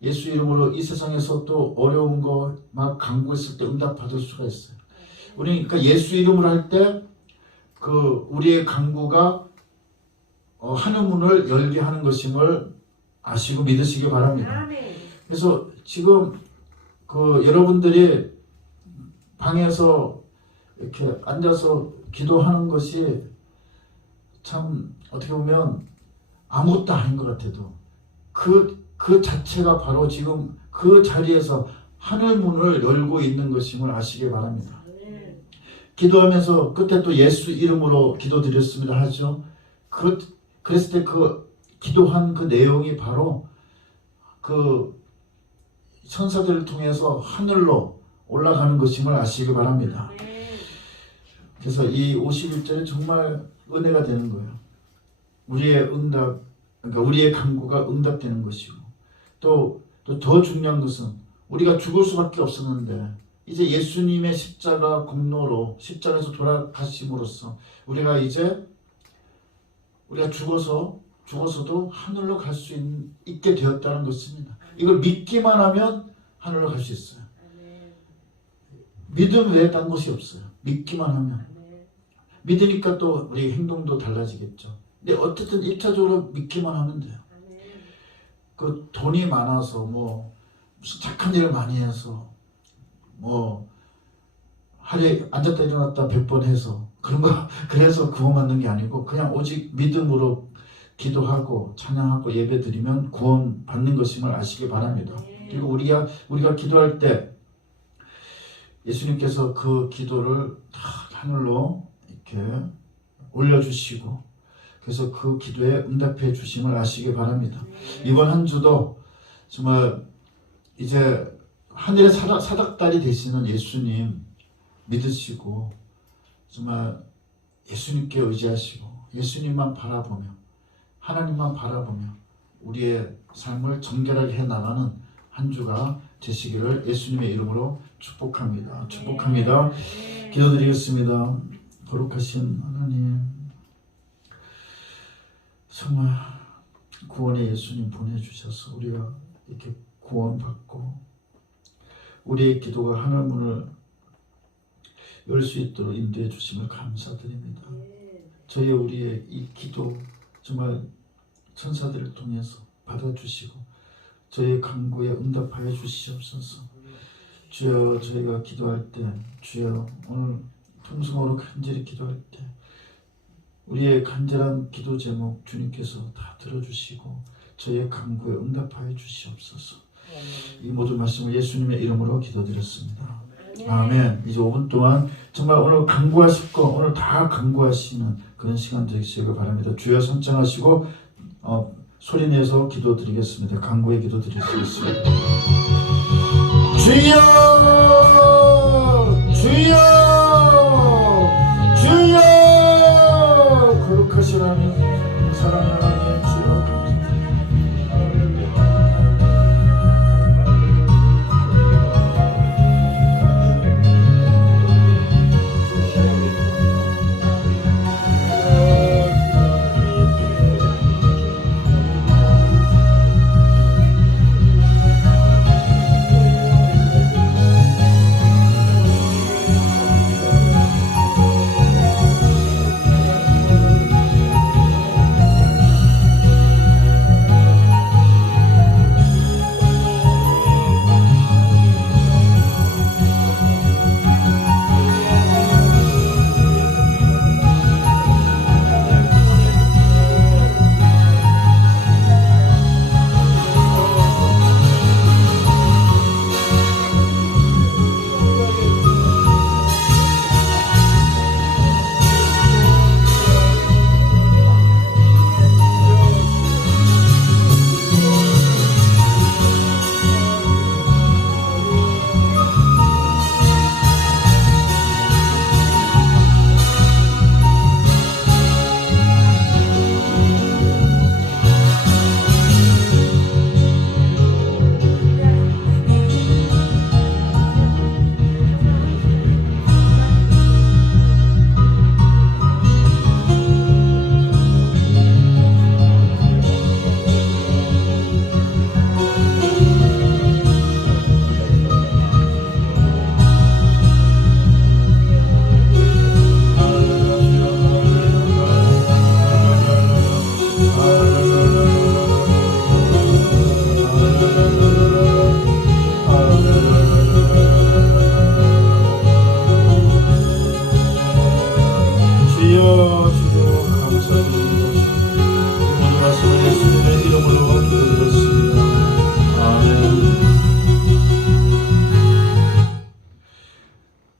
예수 이름으로 이 세상에서 또 어려운 거 막 간구했을 때 응답 받을 수가 있어요. 우리 그러니까 예수 이름으로 할 때 우리의 간구가 하늘 문을 열게 하는 것임을 아시고 믿으시기 바랍니다. 그래서 지금 여러분들이 방에서 이렇게 앉아서 기도하는 것이 참 어떻게 보면 아무것도 아닌 것 같아도 그 자체가 바로 지금 그 자리에서 하늘 문을 열고 있는 것임을 아시기 바랍니다. 기도하면서 그때 또 예수 이름으로 기도드렸습니다 하죠. 그랬을 때 기도한 그 내용이 바로 천사들을 통해서 하늘로 올라가는 것임을 아시기 바랍니다. 그래서 이 51절이 정말 은혜가 되는 거예요. 우리의 응답, 그러니까 우리의 간구가 응답되는 것이고 또 더 중요한 것은 우리가 죽을 수밖에 없었는데 이제 예수님의 십자가 공로로 십자가에서 돌아가심으로써 우리가 죽어서도 하늘로 갈 수 있게 되었다는 것입니다. 이걸 믿기만 하면 하늘로 갈 수 있어요. 믿음 외에 딴 것이 없어요. 믿기만 하면. 믿으니까 또 우리 행동도 달라지겠죠. 근데 어쨌든 1차적으로 믿기만 하면 돼요. 돈이 많아서 무슨 착한 일을 많이 해서 하루에 앉았다 일어났다 100번 해서 그런 거 그래서 구원받는 게 아니고 그냥 오직 믿음으로 기도하고 찬양하고 예배드리면 구원 받는 것임을 아시기 바랍니다. 그리고 우리가 기도할 때 예수님께서 그 기도를 다 하늘로 이렇게 올려주시고 그래서 그 기도에 응답해 주심을 아시기 바랍니다. 이번 한 주도 정말 이제 하늘의 사닥다리 되시는 예수님 믿으시고 정말 예수님께 의지하시고 예수님만 바라보며 하나님만 바라보며 우리의 삶을 정결하게 해나가는 한 주가 되시기를 예수님의 이름으로 축복합니다. 축복합니다. 기도드리겠습니다. 거룩하신 하나님, 정말 구원의 예수님 보내주셔서 우리가 이렇게 구원받고 우리의 기도가 하늘문을 열 수 있도록 인도해 주심을 감사드립니다. 저희 우리의 이 기도 정말 천사들을 통해서 받아주시고 저희의 간구에 응답하여 주시옵소서. 주여, 저희가 기도할 때, 주여, 오늘 통성으로 간절히 기도할 때 우리의 간절한 기도 제목 주님께서 다 들어주시고 저희의 간구에 응답하여 주시옵소서. 이 모든 말씀을 예수님의 이름으로 기도드렸습니다. 아멘. 이제 5분 동안 정말 오늘 간구하실 거 오늘 다 간구하시는 그런 시간 되시길 바랍니다. 주여 선창하시고 소리내서 기도드리겠습니다. 간구의 기도 드리겠습니다. 주여, 주여, 주여. 거룩하신 하나님, 사랑하는 하나님, 주여.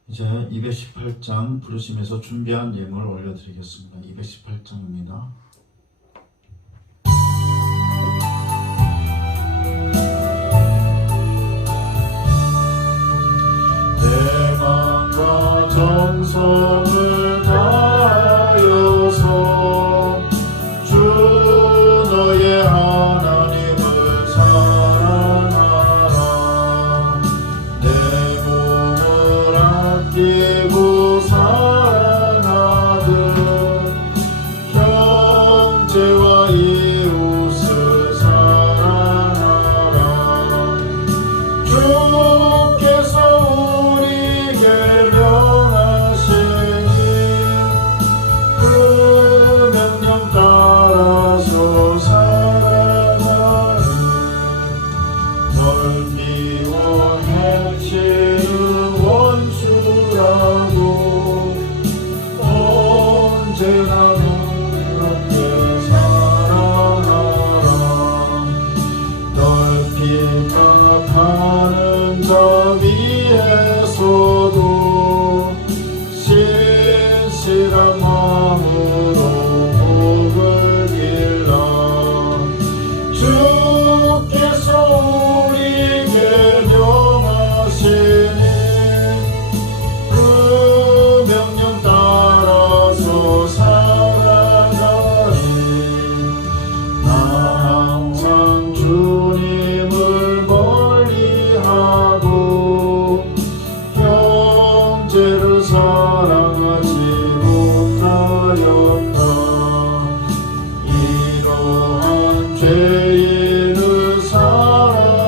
이제 218장 부르심에서 준비한 예물 올려드리겠습니다. 218장입니다. 내 마음과 정성을 다하여서 주 너의 하나님을 사랑하라. 내 몸을 아끼고 사랑하듯 형제와 이웃을 사랑하라. 주께서 우리에게 명하시니 그 명령 따라서 살아가리. 널 미워해치는 원수라도 언제나 그렇게 사랑하라. 널 핍박하는 자 위에서도 신실한 마음으로 복을 빌라. 주께서 우리에게 명하시니 그 명령 따라서 살아가리. 나 항상 주님을 멀리하고 형제를 사랑하지 못하였다. 이러한 죄인을 사랑하라.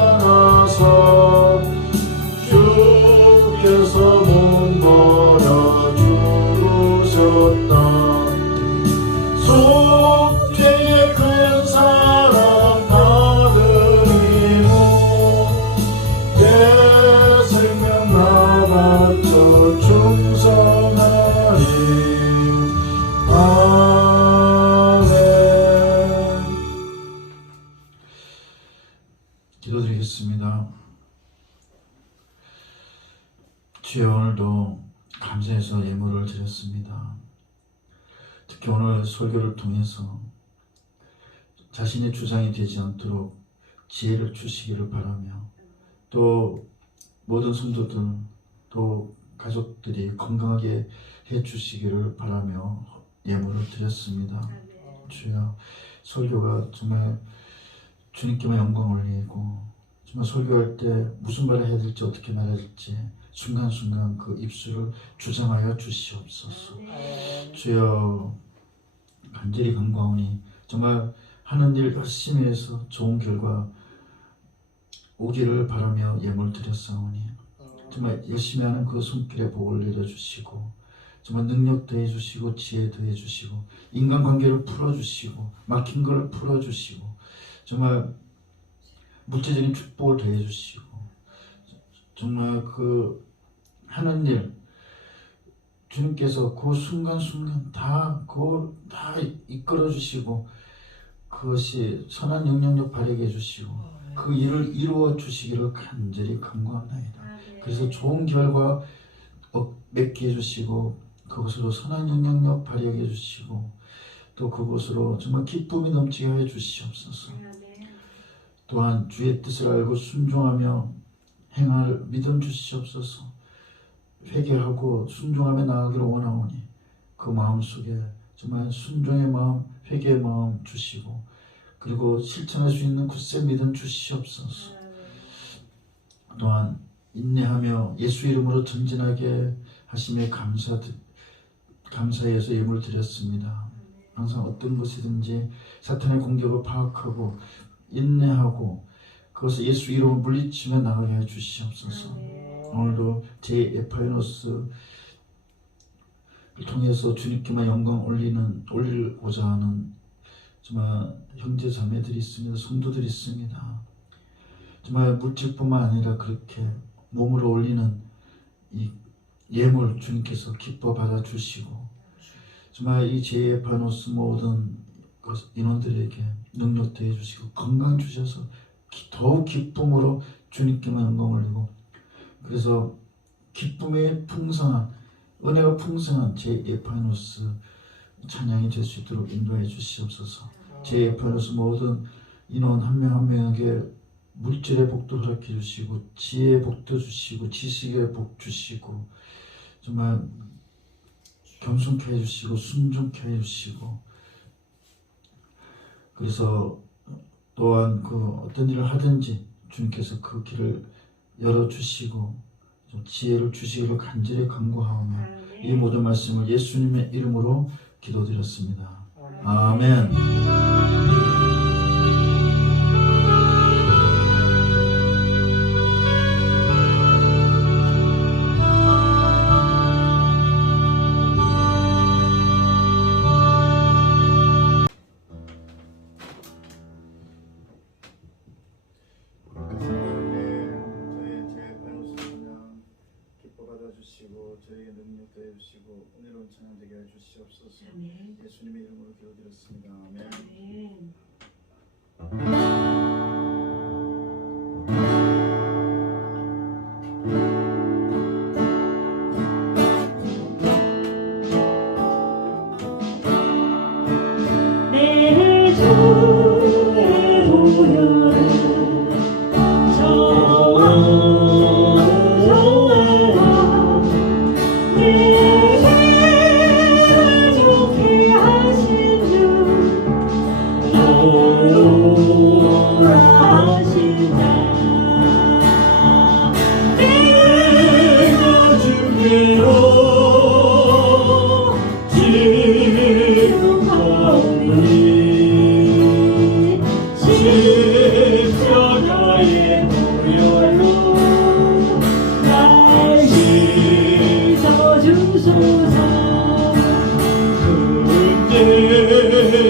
기도드리겠습니다. 주여, 오늘도 감사해서 예물을 드렸습니다. 특히 오늘 설교를 통해서 자신의 주장이 되지 않도록 지혜를 주시기를 바라며, 또 모든 성도들 또 가족들이 건강하게 해주시기를 바라며 예물을 드렸습니다. 주여, 설교가 정말 주님께만 영광 올리고, 정말 설교할 때 무슨 말을 해야 될지 어떻게 말해야 될지 순간순간 그 입술을 주장하여 주시옵소서. 주여, 간절히 간구하오니 정말 하는 일 열심히 해서 좋은 결과 오기를 바라며 예물 드렸사오니, 정말 열심히 하는 그 손길에 복을 내려주시고, 정말 능력 더해주시고 지혜 더해주시고 인간관계를 풀어주시고 막힌 걸 풀어주시고 정말 물질적인 축복을 더해주시고, 정말 그 하는 일 주님께서 그 순간순간 다 이끌어주시고 그것이 선한 영향력 발휘해 주시고 그 일을 이루어 주시기를 간절히 간구합니다. 그래서 좋은 결과 맺게 해주시고 그것으로 선한 영향력 발휘해 주시고 또 그것으로 정말 기쁨이 넘치게 해 주시옵소서. 또한 주의 뜻을 알고 순종하며 행할 믿음 주시옵소서. 회개하고 순종하며 나아가기를 원하오니 그 마음속에 정말 순종의 마음, 회개의 마음 주시고 그리고 실천할 수 있는 굳세 믿음 주시옵소서. 또한 인내하며 예수 이름으로 전진하게 하심에 감사해서 예물 드렸습니다. 항상 어떤 것이든지 사탄의 공격을 파악하고 인내하고 그것을 예수 이름으로 물리치며 나가게 해 주시옵소서. 오늘도 제 에파이노스를 통해서 주님께만 영광 올리고자 하는 정말 형제 자매들이 있습니다. 성도들이 있습니다. 정말 물질뿐만 아니라 그렇게 몸으로 올리는 이 예물 주님께서 기뻐 받아주시고 정말 이 제 에파이노스 모든 인원들에게 능력 더해주시고 건강 주셔서 더욱 기쁨으로 주님께만 영광 올리고, 그래서 기쁨의 풍성한 은혜가 풍성한 제 에파이노스 찬양이 될 수 있도록 인도해 주시옵소서. 제 에파이노스 모든 인원 한 명 한 명에게 물질의 복도 허락해 주시고 지혜의 복도 주시고 지식의 복 주시고 정말 겸손케 해주시고 순종케 해주시고, 그래서 또한 그 어떤 일을 하든지 주님께서 그 길을 열어주시고 좀 지혜를 주시기를 간절히 간구하오며 이 모든 말씀을 예수님의 이름으로 기도드렸습니다. 아멘. 저에게 능력 더해주시고 은혜로운 찬양 되게 해주시옵소서. 예수님의 이름으로 기도드렸습니다. 아멘. 내 주의 보혈은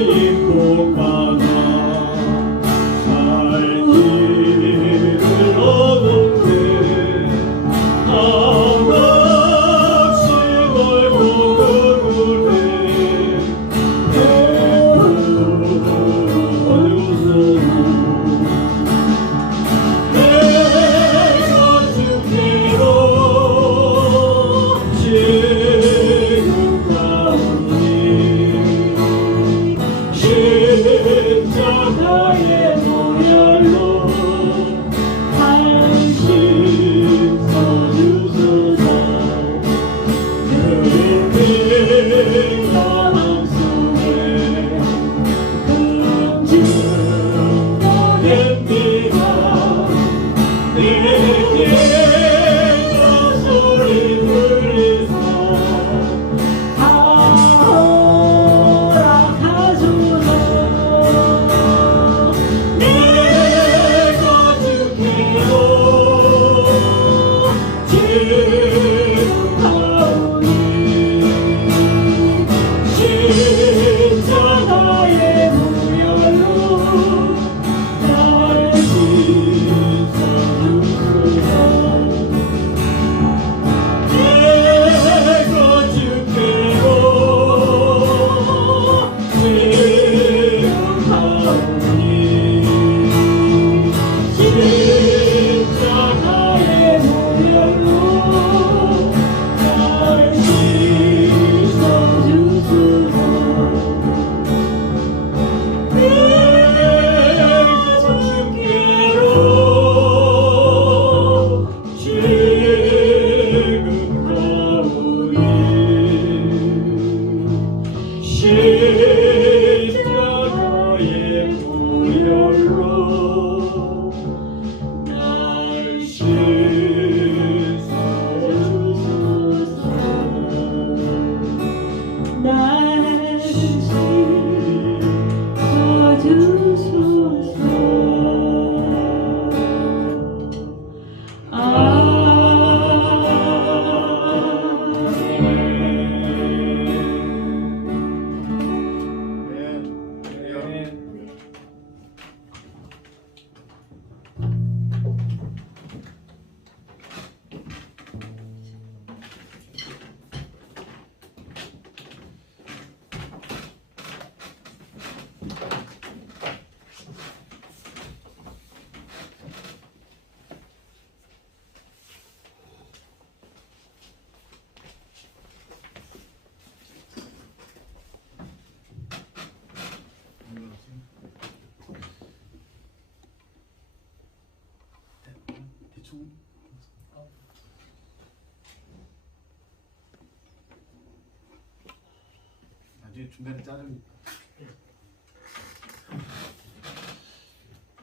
행복하다 살기 나중에 중간에 자르면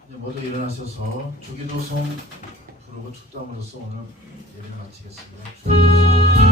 이제 모두 일어나셔서 주기도송 부르고 축도함으로써 오늘 예배를 마치겠습니다. 주기도송.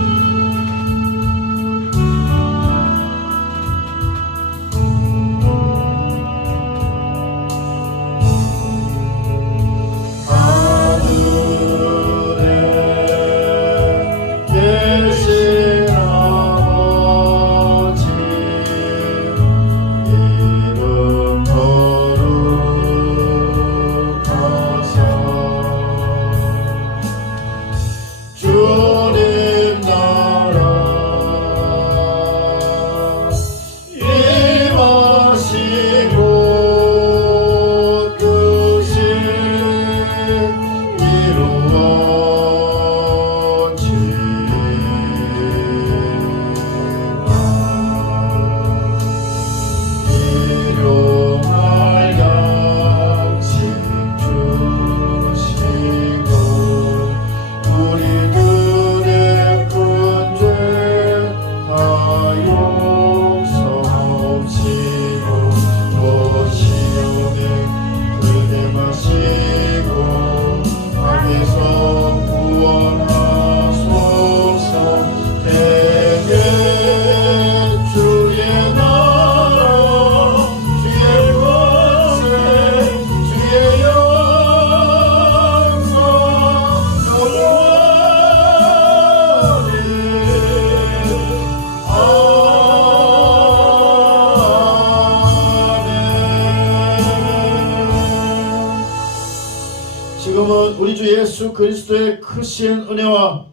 지금은 우리 주 예수 그리스도의 크신 은혜와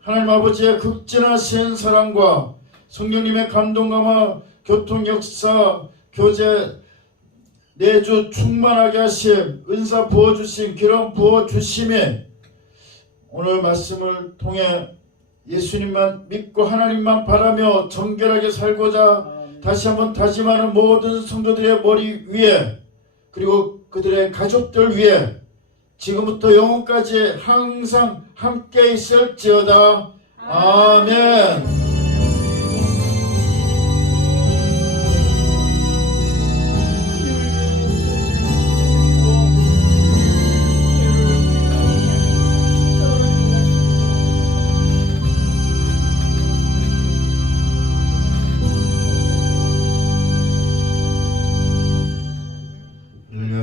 하나님 아버지의 극진하신 사랑과 성령님의 감동감화 교통 역사 교제 내주 충만하게 하심 은사 부어주심 기름 부어주심에 오늘 말씀을 통해 예수님만 믿고 하나님만 바라며 정결하게 살고자 다시 한번 다짐하는 모든 성도들의 머리 위에 그리고 그들의 가족들 위에 지금부터 영원까지 항상 함께 있을지어다. 아멘.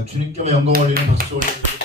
주님께 영광 올리는 박수 올려주세요.